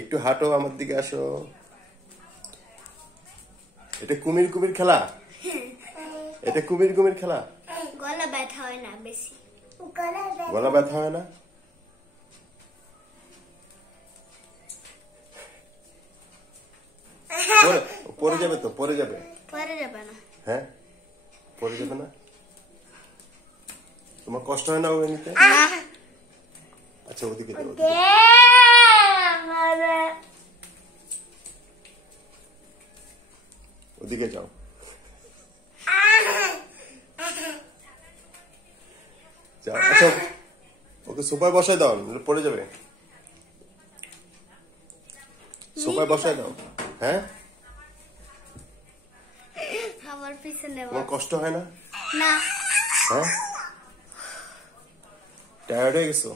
একটু হাঁটো, আমার দিকে আসো। এটা কুমির কুমির খেলা, এটা কুমির কুমির খেলা। গলা ব্যথা হয় না বেশি? গলা ব্যথা হয় না? পরে যাবে তো, পরে যাবে। পরে যাবে না? হ্যাঁ, পরে যাবে না। তোমার কষ্ট হয় না ও এমনিতে? আচ্ছা, ওদিকে যাও। ওদিকে যাও। যাও, আচ্ছা ওকে সোফায় বসায় দাও, পড়ে যাবে। সোফায় বসায় দাও। হ্যাঁ, আমার পিছনে তোমার কষ্ট হয় না? না। হ্যাঁ, টায়ার্ড হয়ে গেছো?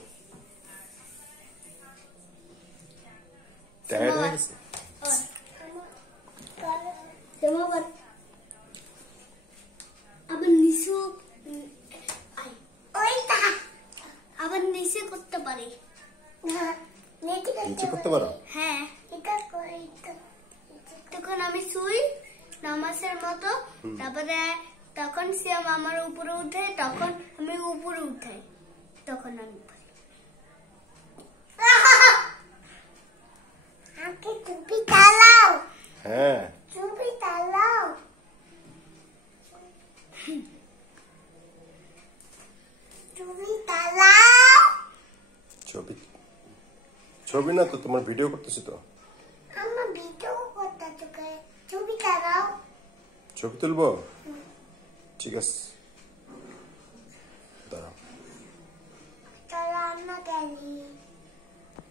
টায়ার্ড হয়ে গেছে? আবার নিচু, আবার নিচে করতে পারি। নিচে করতে পারো? হ্যাঁ, তখন আমি শুই নামাজের মতো, তারপরে তখন সে আমার উপরে উঠে, তখন আমি উপরে উঠাই, তখন আমি পারি। টুপি তালাও। হ্যাঁ, টুপি তালাও। টুপি তালাও। ছবি ছবি না তো, তোমার ভিডিও করতেছি তো। আমার ভিডিও করতে, ছবি তালাও। ছবি তুলবো? ঠিক আছে।